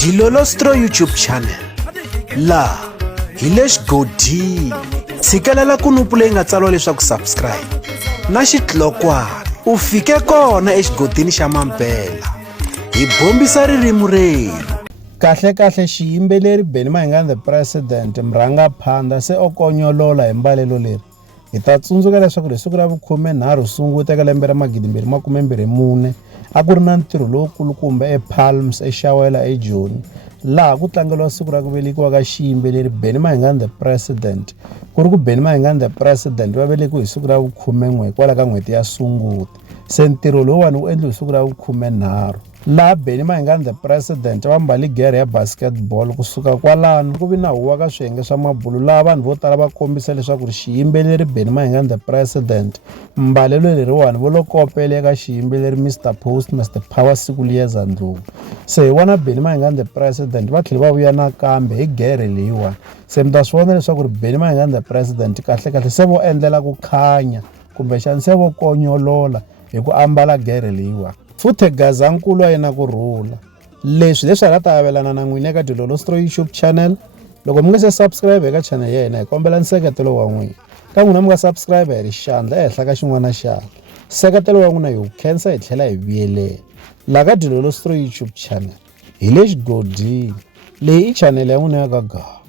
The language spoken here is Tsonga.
Dilolostro YouTube channel laha hi le xigodini. Tshikelela kunupu leyi nga tsariwa leswaku subscribe na xitlokwana u fike kona exigodini xa Mampela. Hi bombisa ririmi rero. Kahle xiyimbeleri Benny Mayengani the President murhangaphandle se o konyolola hi mbalelo leri. Hi ta tsundzuka leswaku hi siku ra vu-13 Sunguti eka lembe ra 2024 a ku ri na ntirho lowukulukumba ePalms eXawela eJoni, laha ku tlangeliwa siku ra ku velekiwa ka xiyimbeleri Benny Mayengani the President. Ku ri ku Benny Mayengani the President va velekiwe hi siku ra vu-11 hikwalaho ka n'hweti ya Sunguti. Se ntirho lowuwani wu endliwe hi siku ra vu-13 laha Benny Mayengani the President va mbali gere ya basketball. Kusuka kwalano ku vi na huwa ka swiyenge swa mabulu laha vanhu vo tala va kombisa leswaku ri xiyimbeleri Benny Mayengani the President mbalelo leriwani vo lo kopela eka xiyimbeleri Mr Post Mr Power siku liyeza ndlulu. Se hi vona Benny Mayengani the President va tlhela va vuya nakambe hi gere leyiwani. Se mi ta swi vona leswaku ri Benny Mayengani the President kahle se vo endlela ku khanya kumbexani se vo konyolola hi ku ambala gere leyiwani. Futhe Gazankulu a yena ku rhula. Leswi a nga ta avelana na n'wina eka Dilolostro YouTube channel. Loko mi nga se subscribe eka channel ya hina hi kombela nseketelo wa n'wina. Ka n'wina mi nga subscribe hi ri xandla ehenhla ka xin'wana na xana. Nseketelo wa n'wina hi wu khensa hi tlhela hi vuyelela. Laha ka Dilolostro YouTube channel hi le xigodini. Leyi i channel ya n'wina ya ka Gaga.